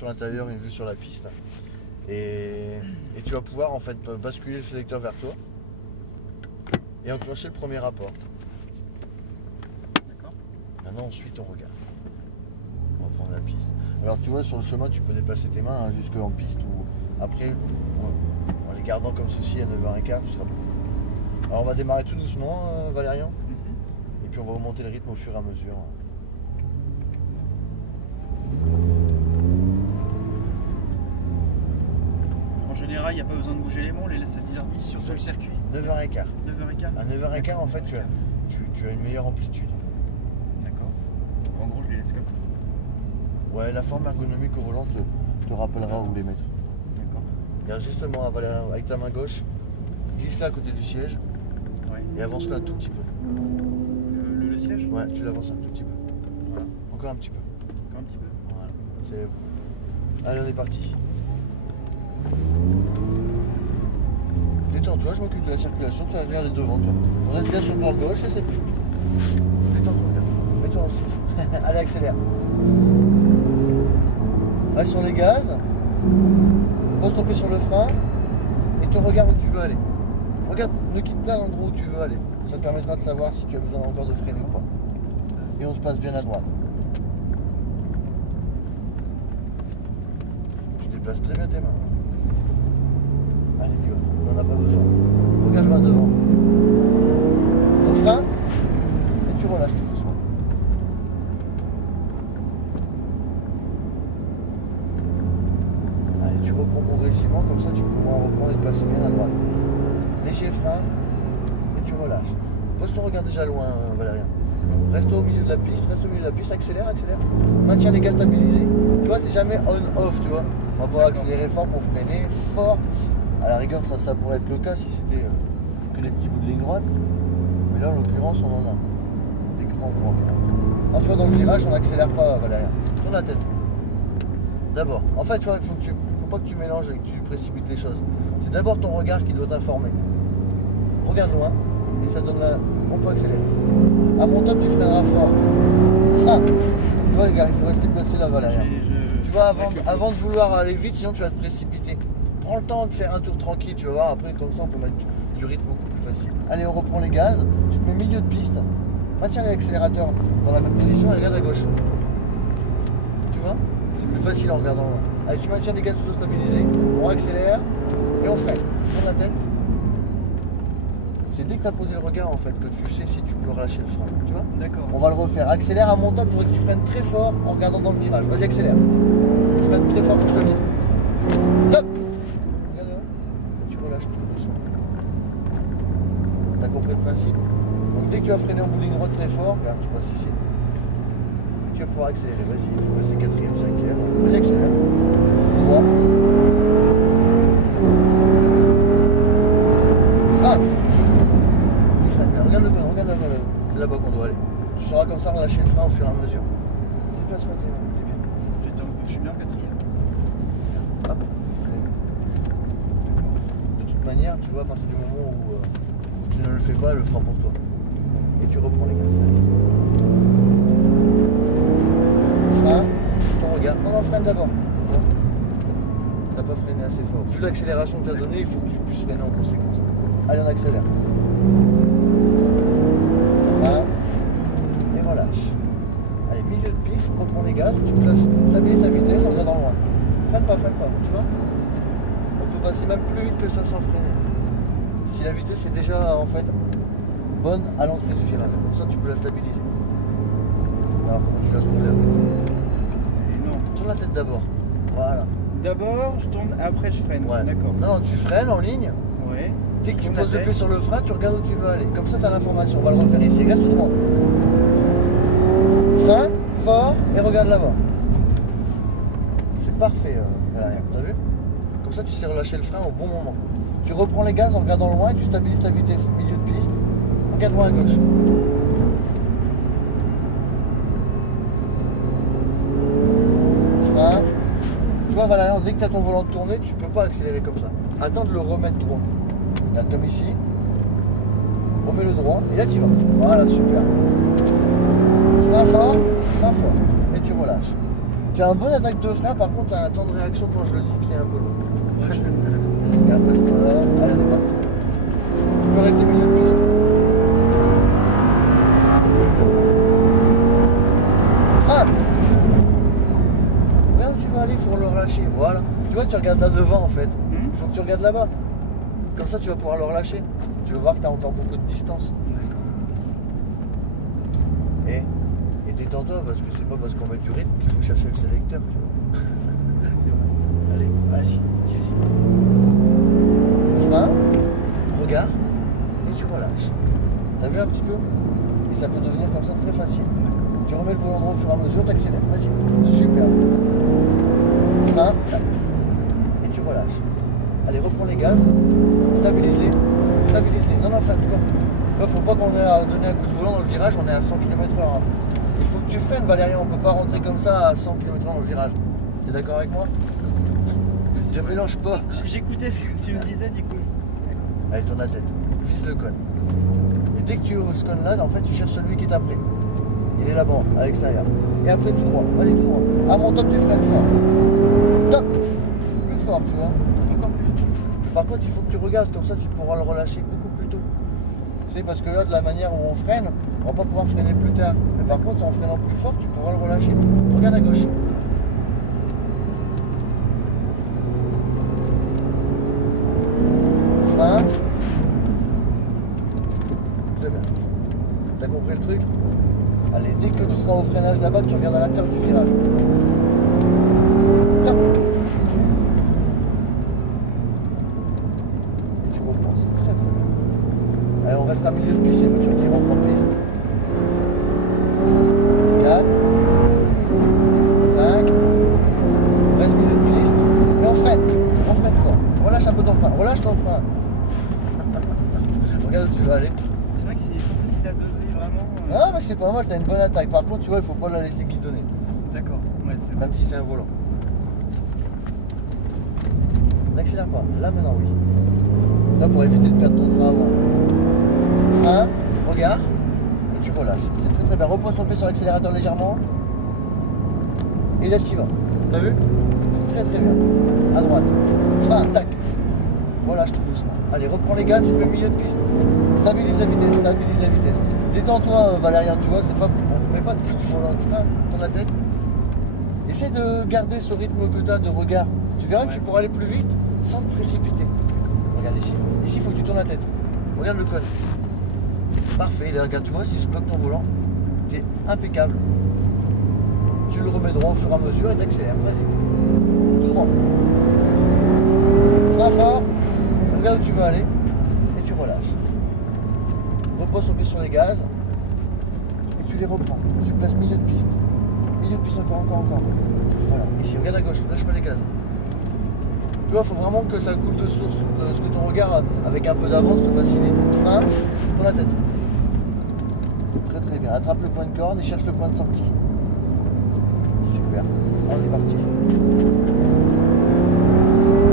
sur l'intérieur, une vue sur la piste. Et tu vas pouvoir en fait basculer le sélecteur vers toi et enclencher le premier rapport. D'accord. Maintenant, ensuite, on regarde. On va prendre la piste. Alors, tu vois, sur le chemin, tu peux déplacer tes mains hein, jusque en piste ou après, en les gardant comme ceci à 9h15, tu seras beaucoup. Alors, on va démarrer tout doucement, Valérian. Et puis, on va augmenter le rythme au fur et à mesure. En général, il n'y a pas besoin de bouger les monts, on les laisse à 10h10 sur tout le circuit. 9h15. 9h15. À 9h15, en fait, tu as une meilleure amplitude. D'accord. Donc en gros, je les laisse comme ça. Ouais, la forme ergonomique au volant te rappellera où les mettre. D'accord. Regarde justement, Valérian, avec ta main gauche, glisse-la à côté du siège Ouais. et avance-la un tout petit peu. Le siège? Ouais, tu l'avances un tout petit peu. Voilà. Encore un petit peu. Encore un petit peu. Voilà. Allez, on est parti. Détends-toi, je m'occupe de la circulation, tu vas regarder devant toi. On reste bien sur le bord gauche et c'est tout. Détends-toi, mets-toi en slip. Allez, accélère. Reste sur les gaz. Pose ton pied sur le frein et te regarde où tu veux aller. Regarde, ne quitte pas l'endroit où tu veux aller. Ça te permettra de savoir si tu as besoin encore de freiner ou pas. Et on se passe bien à droite. Tu déplaces très bien tes mains. Allez, mieux. On n'en a pas besoin. Regarde loin devant. Au frein et tu relâches tout doucement. Allez, tu reprends progressivement, comme ça tu pourras reprendre et te placer bien à droite. Léger frein et tu relâches. Pose ton regard déjà loin, Valérien. Reste au milieu de la piste, accélère, accélère. Maintiens les gaz stabilisés. Tu vois, c'est jamais on-off, tu vois. On va pas accélérer fort pour freiner fort. À la rigueur, ça pourrait être le cas si c'était que des petits bouts de ligne droite. Mais là, en l'occurrence, on en a des grands virages. Alors, tu vois, dans le virage, on n'accélère pas, Valérien. Tourne la tête. D'abord, en fait, tu vois, faut pas que tu mélanges et que tu précipites les choses. C'est d'abord ton regard qui doit t'informer. Regarde loin et ça donne la... On peut accélérer. À mon top, tu freineras fort. Frein. Tu vois, regarde, il faut rester placé là, Valérien. Tu vois, avant de vouloir aller vite, sinon tu vas te précipiter. Prends le temps de faire un tour tranquille, tu vas voir. Après, comme ça, on peut mettre du rythme beaucoup plus facile. Allez, on reprend les gaz. Tu te mets milieu de piste. Maintiens l'accélérateur dans la même position et regarde à gauche. Tu vois? C'est plus facile en regardant loin. Allez, tu maintiens les gaz toujours stabilisés. On accélère et on freine. Tourne la tête. C'est dès que tu as posé le regard en fait que tu sais si tu peux relâcher le frein. Tu vois? D'accord. On va le refaire. Accélère à mon top, je voudrais que tu freines très fort en regardant dans le virage. Vas-y, accélère. Freine très fort que je te le dis. Top! Regarde là. Tu relâches tout doucement. Tu as compris le principe? Donc dès que tu vas freiner en bout de ligne droite très fort, regarde, tu passes ici. Tu vas pouvoir accélérer. Vas-y, tu vas passer 4ème, 5ème. Vas-y, accélère. Droit. Freine. Regarde le bon, regarde là-bas, c'est là-bas qu'on doit aller. Tu sauras comme ça relâcher le frein au fur et à mesure. Déplace-toi, t'es bien. Je suis bien 4ème. Hop. De toute manière, tu vois, à partir du moment où tu ne le fais pas, elle le fera pour toi. Et tu reprends les gaz. Frein, ton regard. Non, freine d'abord. T'as pas freiné assez fort. Vu l'accélération que tu as donnée, il faut que tu puisses freiner en conséquence. Allez, on accélère. Frein et relâche. Allez, milieu de piste, reprends les gaz, tu places, stabilise ta vitesse en regardant loin. Freine pas, tu vois. On peut passer même plus vite que ça sans freiner. Si la vitesse est déjà en fait bonne à l'entrée du virage, comme ça tu peux la stabiliser. Alors comment tu la trouves la route? Non. Tourne la tête d'abord. Voilà. D'abord, je tourne, après je freine. Ouais. D'accord. Non, tu freines en ligne. Ouais. Dès que tu Tourne la poses le tête. pied sur le frein, tu regardes où tu veux aller. Comme ça, tu as l'information. On va le refaire ici. Reste droit. Frein, fort, et regarde là-bas. C'est parfait, Valérien. T'as vu? Comme ça, tu sais relâcher le frein au bon moment. Tu reprends les gaz en regardant loin et tu stabilises ta vitesse. Milieu de piste. Regarde loin à gauche. Frein. Tu vois, Valérien, dès que tu as ton volant de tournée, tu peux pas accélérer comme ça. Attends de le remettre droit. Là, comme ici. On met le droit et là tu vas. Voilà, super. Frein fort, et tu relâches. Tu Tu as un bon attaque de frein, par contre, tu as un temps de réaction quand je le dis qui est un peu long. Ouais, je fais Et après ce temps-là, allez, on est parti. Tu peux rester milieu de piste. Frein. Regarde où tu vas aller, il faut le relâcher. Voilà. Tu vois, tu regardes là devant en fait. Il faut que tu regardes là-bas. Comme ça, tu vas pouvoir le relâcher. Tu vas voir que tu as encore beaucoup de distance. D'accord. Et détends-toi, parce que c'est pas parce qu'on met du rythme qu'il faut chercher le sélecteur, tu vois. C'est vrai. Allez, vas-y. Frein, regarde, et tu relâches. T'as vu un petit peu? Et ça peut devenir comme ça très facile. Tu remets le volant droit au fur et à mesure, t'accélères, vas-y. Super. Frein, tac. Et tu relâches. Allez, reprends les gaz, stabilise-les. Stabilise-les. Non, freine, tu vois. Là, faut pas qu'on ait à donner un coup de volant dans le virage, on est à 100 km/h en fait. Il faut que tu freines, Valérien, on peut pas rentrer comme ça à 100 km/h dans le virage. T'es d'accord avec moi? Ne mélange pas. J'écoutais ce que tu me disais du coup. Allez, tourne la tête. Vise le cône. Et dès que tu ouvres ce cône-là, en fait, tu cherches celui qui est après. Il est là-bas, à l'extérieur. Et après, tout droit. Vas-y, tout droit. À mon top, tu freines fort. Top. Plus fort, tu vois. Encore plus. Par contre, il faut que tu regardes, comme ça, tu pourras le relâcher beaucoup plus tôt. Tu sais, parce que là, de la manière où on freine, on va pas pouvoir freiner plus tard. Mais par contre, en freinant plus fort, tu pourras le relâcher. Regarde à gauche. Frein. Très bien. T'as compris le truc? Allez, dès que tu seras au freinage là-bas, tu regardes à l'intérieur du virage. Là. Et tu reprends, c'est très très bien. Allez, on restera milieu de piste, il y a une voiture qui rentre en piste. 4, 5, on reste milieu de piste, et on freine fort. Relâche un peu ton frein, relâche ton frein. Regarde où tu vas aller. C'est vrai que c'est pas facile à doser vraiment. Ah, mais c'est pas mal, t'as une bonne attaque. Par contre, tu vois, il faut pas la laisser guidonner, D'accord, ouais, c'est vrai. même si c'est un volant. N'accélère pas, là maintenant oui. Là pour éviter de perdre ton train avant. Frein, regarde, et tu relâches. C'est très très bien. Repose ton pied sur l'accélérateur légèrement. Et là tu y vas. T'as vu? C'est très très bien. À droite. Frein, tac. Relâche tout doucement. Allez, reprends les gaz, tu te mets au milieu de piste. Stabilise la vitesse, stabilise la vitesse. Détends-toi, Valérien, tu vois, c'est pas, on ne met pas de coup de volant, frein, tourne la tête. Essaye de garder ce rythme que tu as de regard. Tu verras que tu pourras aller plus vite sans te précipiter. Regarde ici. Ici, il faut que tu tournes la tête. Regarde le cône. Parfait. Et là, regarde, tu vois, si je bloque ton volant, tu es impeccable. Tu le remets droit au fur et à mesure et t'accélères. Vas-y. Tout droit. Frein fort. Regarde où tu veux aller et tu relâches. Repose ton pied sur les gaz et tu les reprends. Tu places milieu de piste. Milieu de piste encore. Voilà. Ici, regarde à gauche, lâche pas les gaz. Tu vois, il faut vraiment que ça coule de source, que ce que ton regard avec un peu d'avance te facilite. Frein, tourne la tête. Très très bien. Attrape le point de corde et cherche le point de sortie. Super. On est parti.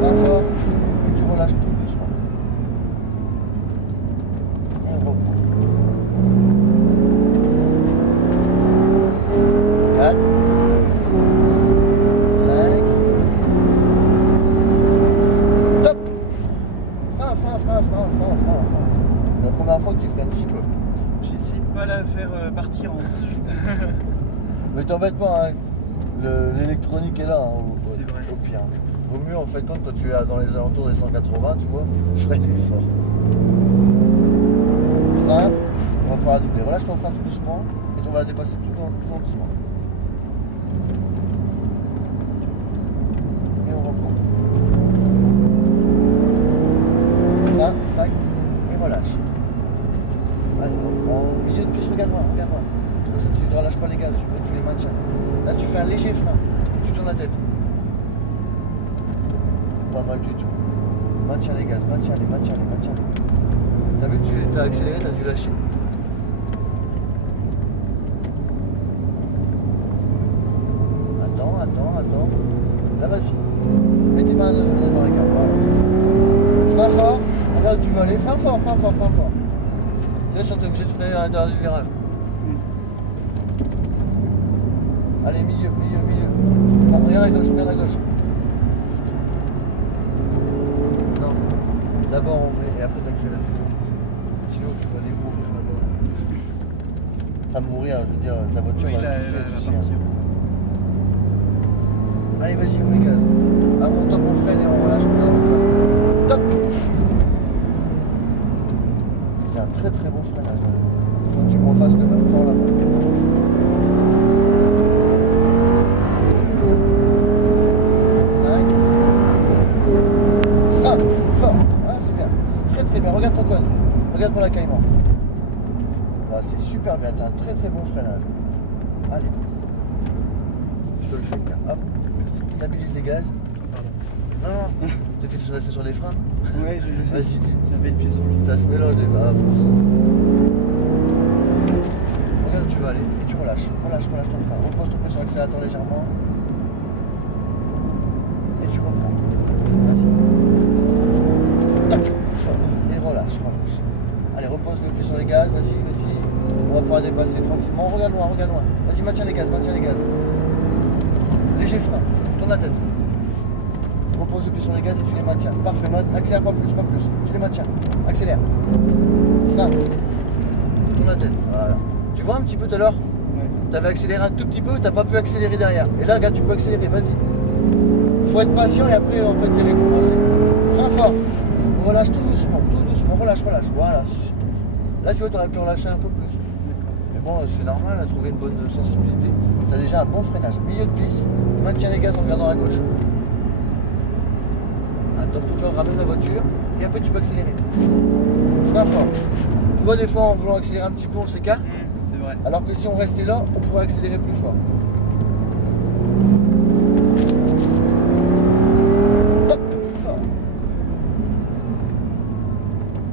Frein fort et tu relâches tout doucement. Et on reprend. 4, 5. Top. Frein. C'est la première fois que tu freines si peu. J'essaie de pas la faire partir en dessus. Mais t'embête pas, hein. L'électronique est là, hein, C'est vrai. au pire. Vaut mieux en fait quand tu es dans les alentours des 180, tu vois, freine fort. Frein, on va pouvoir la doubler. Relâche ton frein tout doucement et on va la dépasser toujours doucement. Et on reprend. Frein, tac, et relâche. Allez, on reprend. Milieu de piste, regarde-moi. Comme ça, tu ne relâches pas les gaz, tu les maintiens. Là, tu fais un léger frein et tu tournes la tête. Pas mal du tout. Maintiens les gaz, maintiens-les. T'as vu que tu as accéléré, t'as dû lâcher. Attends. Là, vas-y. Mets tes mains devant les barricades. Voilà. Frein fort. Regarde où tu veux aller. Frein fort. Tu sais, si on est obligé de freiner à l'intérieur du virage. Allez, milieu. Bon, regarde à gauche. Non. D'abord on met et après t'accélères. Sinon tu vas aller mourir là-bas. Pas mourir, je veux dire, ta voiture Oui, va la glisser, tu sais. partie. Allez, vas-y, on met gaz. À mon top, on freine et on relâche. Top. C'est un très très bon freinage. Il faut que tu me refasses le même fort là-bas. Frein, fort. Ah, c'est bien. C'est très très bien. Regarde ton cône. Regarde pour la caïman. Ah, c'est super bien. T'as un très très bon freinage. Allez. Je te le fais, car. Hop. Stabilise les gaz. Pardon. Non. T'étais sur les freins. Ouais, Vas-y, j'avais le pied sur le ça se mélange des pour ça. Regarde où tu vas aller et tu relâches. Relâche ton frein. Repose ton pied sur l'accélérateur légèrement. Et tu reprends. Vas-y. Tac. Et relâche. Allez, repose le pied sur les gaz. Vas-y. On va pouvoir dépasser tranquillement. Regarde loin. Vas-y, maintiens les gaz. Léger frein. Tourne la tête. Repose le pied sur les gaz et tu les maintiens. Parfait, accélère pas plus. Tu les maintiens. Accélère. Frein. Tourne la tête. Voilà. Tu vois un petit peu tout à l'heure? Ouais. Tu avais accéléré un tout petit peu, tu n'as pas pu accélérer derrière. Et là, regarde, tu peux accélérer, vas-y. Il faut être patient et après, en fait, tu es récompensé. Frein fort. Relâche tout doucement. Relâche. Voilà. Là, tu vois, tu aurais pu relâcher un peu plus. Mais bon, c'est normal, à trouver une bonne sensibilité. Tu as déjà un bon freinage. Milieu de piste, maintiens les gaz en regardant à gauche. Attends, pour que tu ramènes la voiture et après tu peux accélérer. Frein fort. Tu vois, des fois en voulant accélérer un petit peu, on s'écarte. C'est vrai. Alors que si on restait là, on pourrait accélérer plus fort. Hop, fort.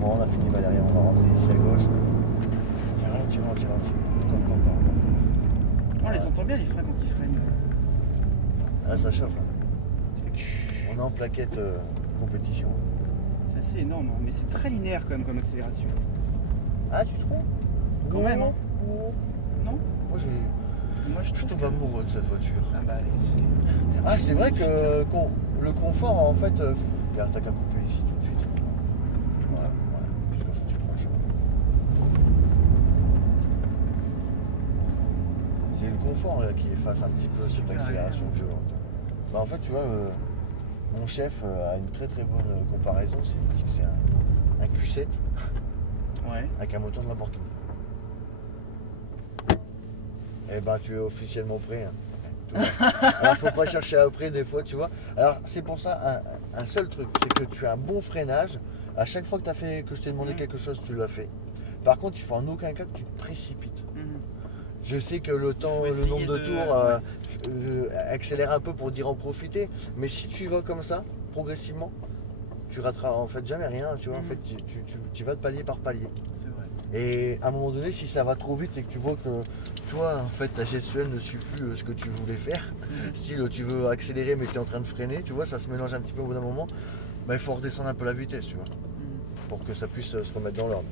Bon, on a fini Valérie, on va rentrer ici à gauche. Tiens, ralentis. Encore. On les entend bien les freins quand ils freinent. Là, ça chauffe. Hein. On est en plaquette compétition. C'est assez énorme, hein, mais c'est très linéaire quand même comme accélération. Ah, tu trouves? Quand même, hein. Non? Moi, je trouve tombe que- amoureux de cette voiture. Ah bah c'est... Ah, c'est vrai que le confort, en fait... Regarde, t'as qu'à couper ici tout de suite. Voilà. Puis comme ça, tu prends le chemin. C'est le confort là, qui efface un petit peu cette Super accélération agréable. violente. Bah, en fait, tu vois, mon chef a une très très bonne comparaison. Il dit que c'est un Q7 Ouais. avec un moteur de Lamborghini. Eh ben, tu es officiellement prêt. Hein. Alors, faut pas chercher après des fois, tu vois. Alors, c'est pour ça un seul truc, c'est que tu as un bon freinage. À chaque fois que je t'ai demandé quelque chose, tu l'as fait. Par contre, il faut en aucun cas que tu te précipites. Je sais que le temps, faut le essayer nombre de de- tours accélère un peu pour dire en profiter. Mais si tu y vas comme ça, progressivement, tu rateras en fait jamais rien. Tu vois, en fait, tu vas de palier par palier. C'est vrai. Et à un moment donné, si ça va trop vite et que tu vois que toi, en fait, ta gestuelle ne suit plus ce que tu voulais faire, style tu veux accélérer mais tu es en train de freiner, tu vois, ça se mélange un petit peu au bout d'un moment, bah, il faut redescendre un peu la vitesse, tu vois, pour que ça puisse se remettre dans l'ordre.